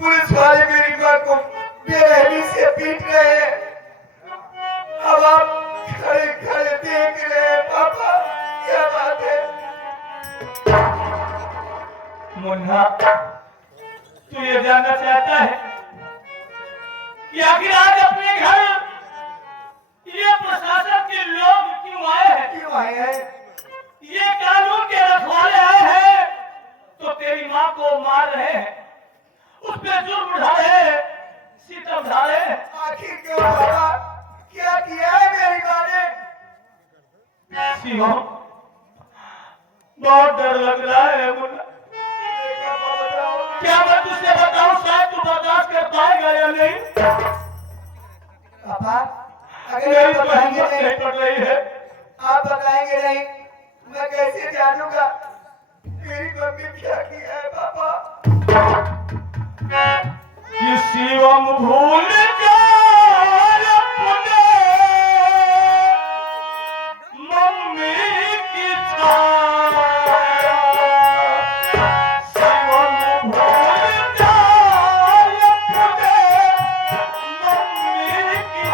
Police वाले मेरी मां को बेरहमी से पीट रहे हैं। अब आप खड़े खड़े देख रहे हैं। पापा क्या बात है? मुन्ना, तू ये जानना चाहता है कि आखिर आज अपने घर ये प्रशासन के लोग क्यों आए हैं? क्यों आए हैं? ये कानून के रखवाले आए हैं तो तेरी माँ को मार रहे हैं, उस पे जुर्म उठा रहे हैं, सितम उठा रहे हैं। आखिर क्यों बाबा? क्या किया है मेरी माँ ने? शिवम, बहुत डर लग रहा है मुन्ना। क्या मैं तुझसे बताऊं? शायद तू बर्दाश्त कर पाएगा या नहीं। पापा अगर मेरी आप तो बताएंगे हिम्मत नहीं पड़ रही है। आप बताएंगे नहीं, मैं कैसे जानूंगा मेरी मम्मी क्या किया है? पापा कि शिवम भूल जा अपने मम्मी की छाया। शिवम भूल जा अपने मम्मी की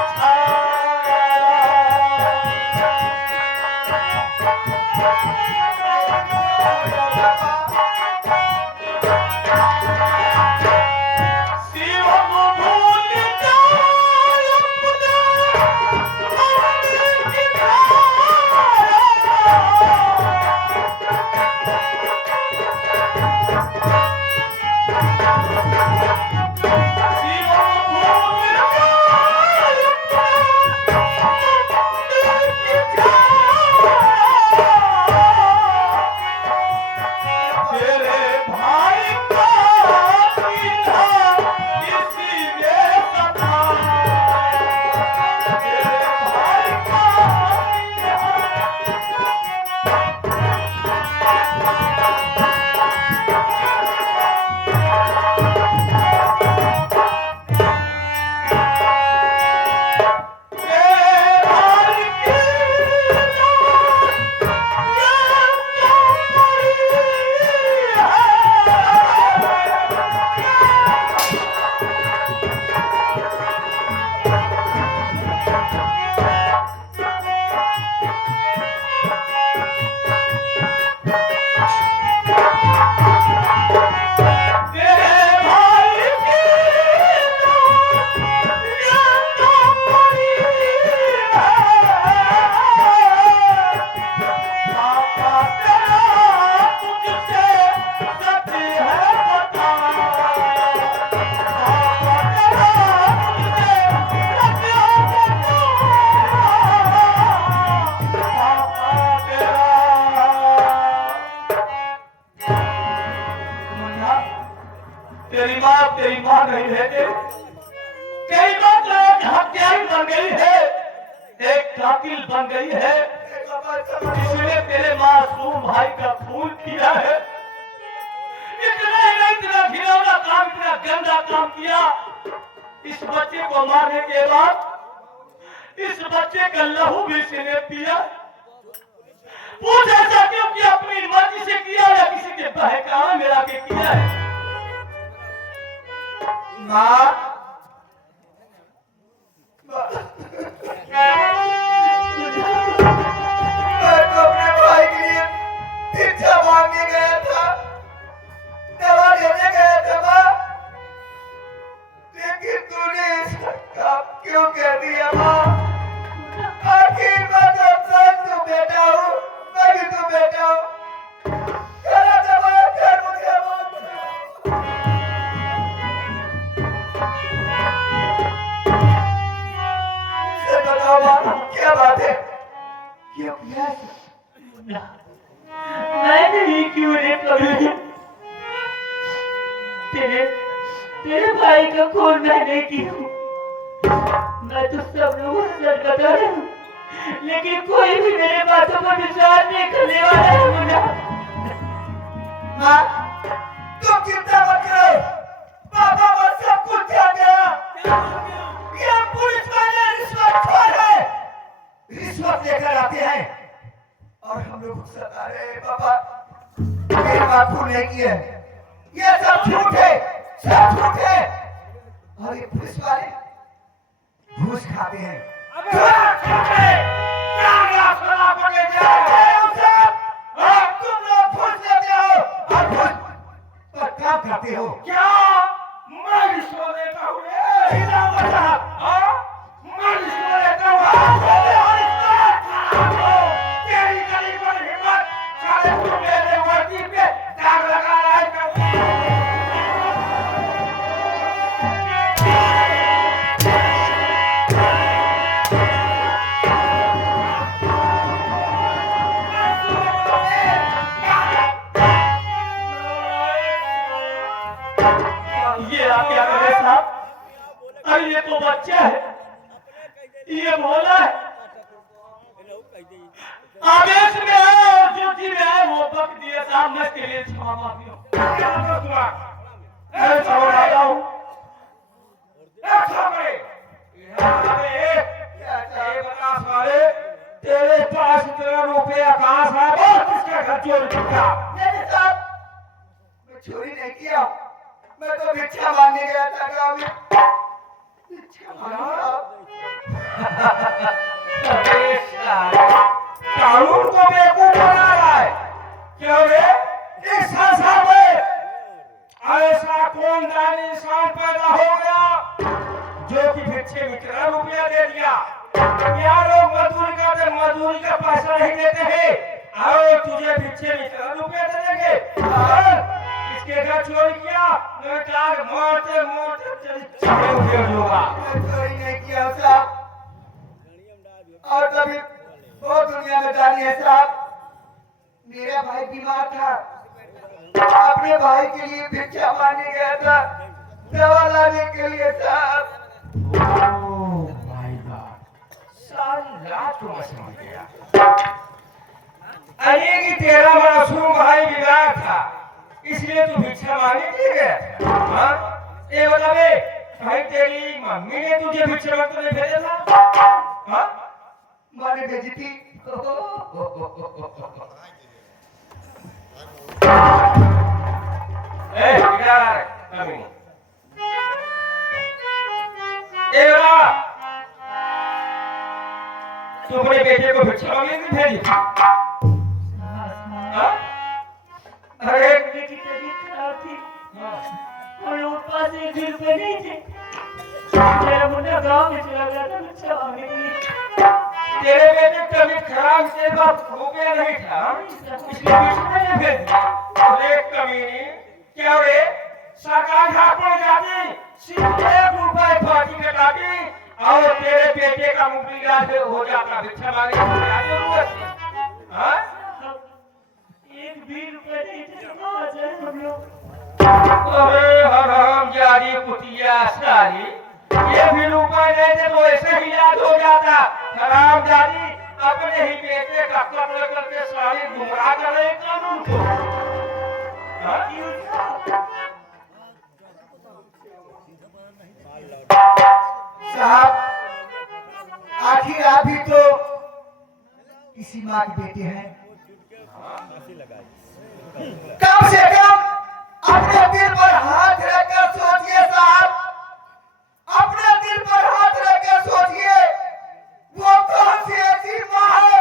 तेरी माँ नहीं है। तेरी माँ तो एक हत्यारी बन गई है, एक कातिल बन गई है। इसने तेरे मासूम भाई का खून किया है। इतना घिनौना काम, इतना गंदा काम किया। इस बच्चे को मारने के बाद इस बच्चे का लहू भी इसने पिया। पूछ ऐसा क्यों किया? अपनी मर्जी से किया या किसी के बहकावे में लाके किया है? माँ है माँ। आखिर मैं तो बेटा हूँ, मैं भी तो बेटा हूँ। मेरा जवाब कर मुझे माँ। मुझसे बताओ माँ, क्या बात है? क्यों किया ऐसा? मैंने ही क्यों रे कभी तेरे तेरे भाई का खून मैंने की हूँ। मैं तो सब लोगों से कतर हूँ, लेकिन कोई भी मेरे बातों पर विश्वास नहीं करने वाला है मुन्ना। माँ, तुम चिंता मत करो। पापा बस सब कुछ जान गया। ये पुलिस वाले रिश्वतखोर है। रिश्वत लेकर आते हैं और हम लोग को सता रहे हैं। पापा मेरी बात भूल नहीं की है। ये सब झूठ है, सब झूठ है। और ये पुलिस वाले घूस खाते हैं। तुम लोग घूस लेते हो और घूस पर काम करते हो। क्या मैं रिश्वत लेता हूँ? मैं रिश्वत लेता हूँ? तेरी गली पर हिम्मत, साले तू मेरे वर्दी पे दाग लगा रहा है क्या? ये आप क्या कर रहे साहब? अरे ये तो बच्चा है, ये भोला है, आवेश में है और ड्यूटी में है। वो वक्त दिए साहब, मैं इसके लिए क्षमा मांगती हूँ। मैं छोड़ रहा हूँ। तेरे पास इतना रुपया कहाँ से आया? बोल, किसके घर चोरी किया? नहीं साहब, मैं चोरी नहीं किया। मैं तो भिक्षा मांगने गया था गाँव में। भिक्षा मांगने कानून को बेवकूफ बना रहा है। क्यों रे? इस संसार में ऐसा कौन दानी इंसान पैदा हो गया जो कि भिक्षे में इतना रुपया दे दिया? क्या लोग मजदूरी करते, मजदूरी का पैसा नहीं देते हैं? आओ तुझे भिक्षे में इतना रुपया दे देंगे। इसके घर चोरी किया, नौकर मारते मारते चले हुए होगा। मैं चोरी नहीं किया साहब। और कभी बहुत दुनिया में जानी है साहब। मेरा भाई बीमार था, अपने भाई के लिए भिक्षा मांगने गया था, दवा लाने के लिए साहब। सारी रात को मैं समझ गया। अरे कि तेरा मासूम भाई बीमार था, इसलिए तू भिक्षा मांगने के लिए गया था। हाँ? ये बता बे, भाई तेरी मम्मी ने तुझे भिक्षा मांगने नहीं भेजा था? हाँ? मैंने भेजी थी। इधर आ रे, कमीनी। ए बता, तू अपने बेटे को भिक्षा मांगने नहीं भेजी? हाँ? अरे बेटी तबीयत खराब थी और लोग पास 1 भी रुपए नहीं थे। मेरा मुन्ना गाँव में चला गया था भिक्षा मांगने के लिए। तेरे बेटे की तबीयत खराब से बाप रुपया नहीं था, इसलिए भिक्षा नहीं भेजी। अरे कमीनी, क्या रे? सरकार झापड़ जाती, सिर्फ 1 रुपए फाटी कटाती और तेरे बेटे का मुफ्त इलाज हो जाता। भिक्षा मांगने की क्या जरूरत थी? हाँ? 1 भी रुपए नहीं थे, कहाँ जाए हम लोग? अरे हराम जारी कुतिया सारी, ये भी रुपए नहीं थे तो ऐसे ही इलाज हो जाता। हराम जारी अपने ही बेटे का कत्ल करके सारी गुमराह कर रहे कानून को। हाँ? साहब, आखिर आप ही तो किसी माँ के बेटे हैं। कम से कम अपने दिल पर हाथ रखकर सोचिए साहब, अपने दिल पर हाथ रखकर सोचिए, वो कौन सी ऐसी माँ है,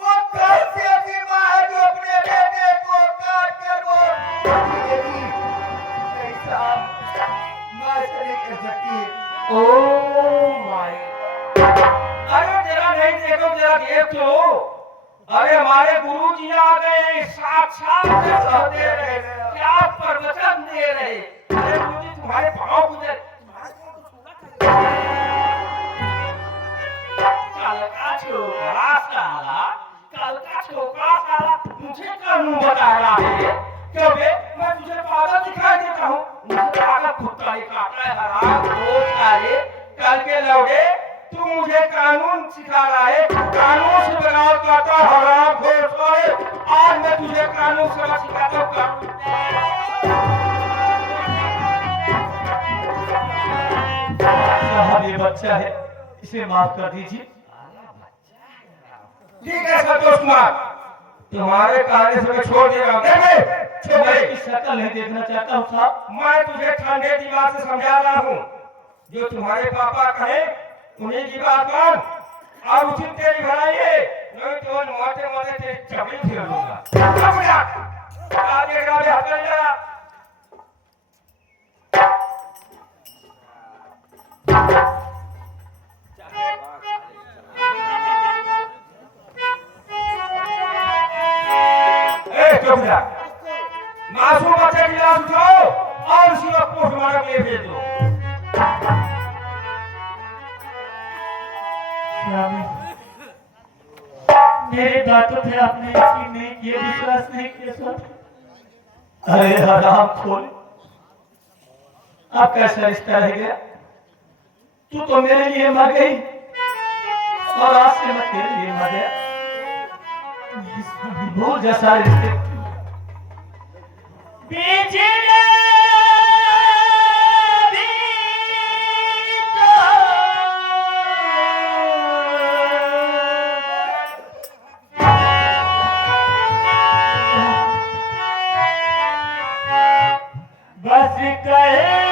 वो कौन सी ऐसी माँ है जो अपने बेटे को काट कर वो देगी? नहीं साहब, माँ ऐसा नहीं कर सकती है। ओह माय देखो जरा देख तो। अरे हमारे गुरु जी आ गए, साक्षात दे रहे, क्या प्रवचन दे रहे। अरे गुरु जी तुम्हारे भाव गुजर कल का छोकरा साला मुझे कानून बता रहा है। क्यों बे मैं तुझे पागल दिखाई देता हूँ? मुझे पागल खुद ही काटा है हराम खोज काले। कल के लौटे तू मुझे कानून सिखा रहा है, कानून से बगावत करता हराम खोज काले। आज मैं तुझे कानून से सिखाता हूँ कानून। साहब ये बच्चा है, इसे माफ कर दीजिए। ठीक है संतोष कुमार, तुम्हारे कार्य से मैं छोड़ देगा। मैं इसकी शक्ल नहीं देखना चाहता हूँ साहब। मैं तुझे ठंडे दिमाग से समझा रहा हूँ। जो तुम्हारे पापा कहे उन्हीं की बात मान और उचित तेरी भलाई है, नहीं तो मोटे मोटे तेरी चपड़ी फेर लूंगा। मासूम बच्चे की लाश उठाओ और उसी को पोस्टमार्टम के लिए भेज दो। मेरे बातों पे आपने यकीन नहीं किया, विश्वास नहीं किया सर। अरे हराम खोल, आप कैसा रिश्ता रह गया? तू तो मेरे लिए मर गई और आज से मैं तेरे लिए मर गया। बहुत जैसा रिश्ते बस कहे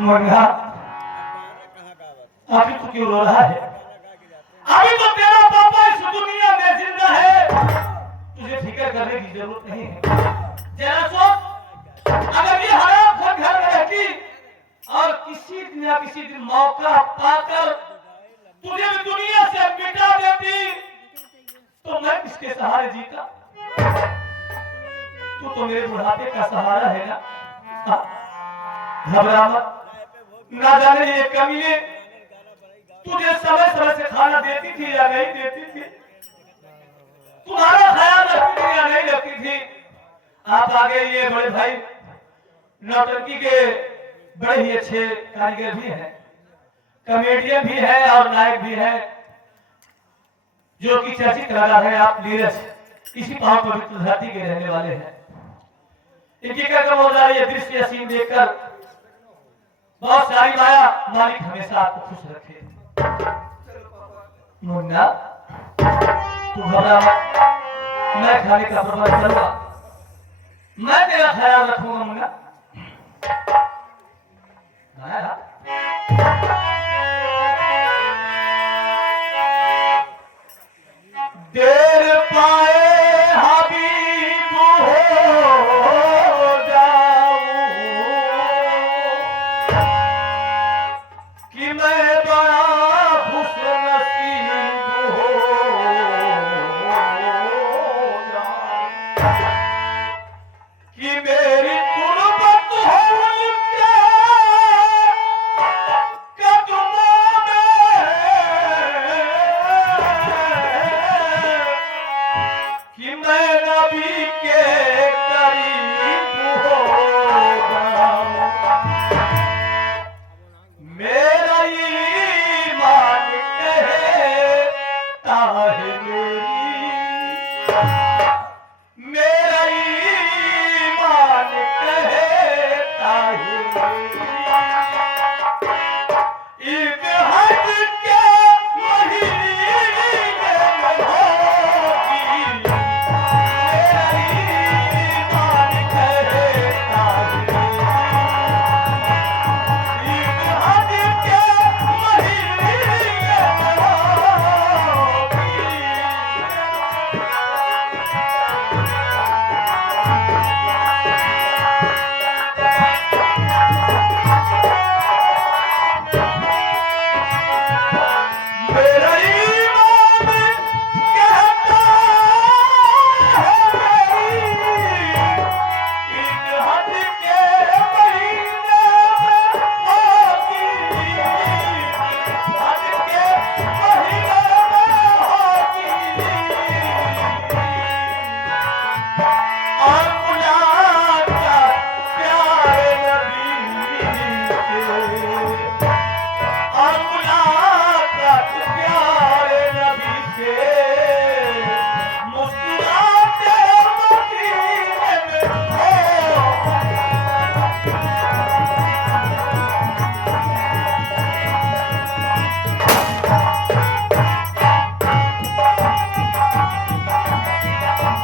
मुन्ना, अभी तो क्यों रो रहा है? अभी तो तेरा पापा इस दुनिया में जिंदा है, तुझे फिक्र करने की जरूरत नहीं है। जरा सोच, अगर ये हराम घर में रहती और किसी दिन या किसी दिन मौका पाकर तुझे भी दुनिया से मिटा देती, तो मैं किसके सहारे जीता? तू तो मेरे बुढ़ापे का सहारा है ना। घबरा मत, ना जाने ये कमीने तुझे समय समय से खाना देती थी या नहीं देती थी, तुम्हारा ख्याल रखती थी या नहीं रखती थी। आप आगे ये बड़े भाई नौटंकी के बड़े ही अच्छे कारीगर भी हैं, कॉमेडियन भी है और नायक भी है, जो कि चर्चित कलाकार है। आप नीरज इसी पावन पवित्र धरती के रहने वाले हैं। इनकी कर्म हो जा रही है दृश्य सीन देखकर बहुत सारी माया मालिक हमेशा आपको खुश रखे। मुन्ना तू घबरा मत, मैं खाने का प्रबंध करूंगा, मैं तेरा ख्याल रखूंगा मुन्ना।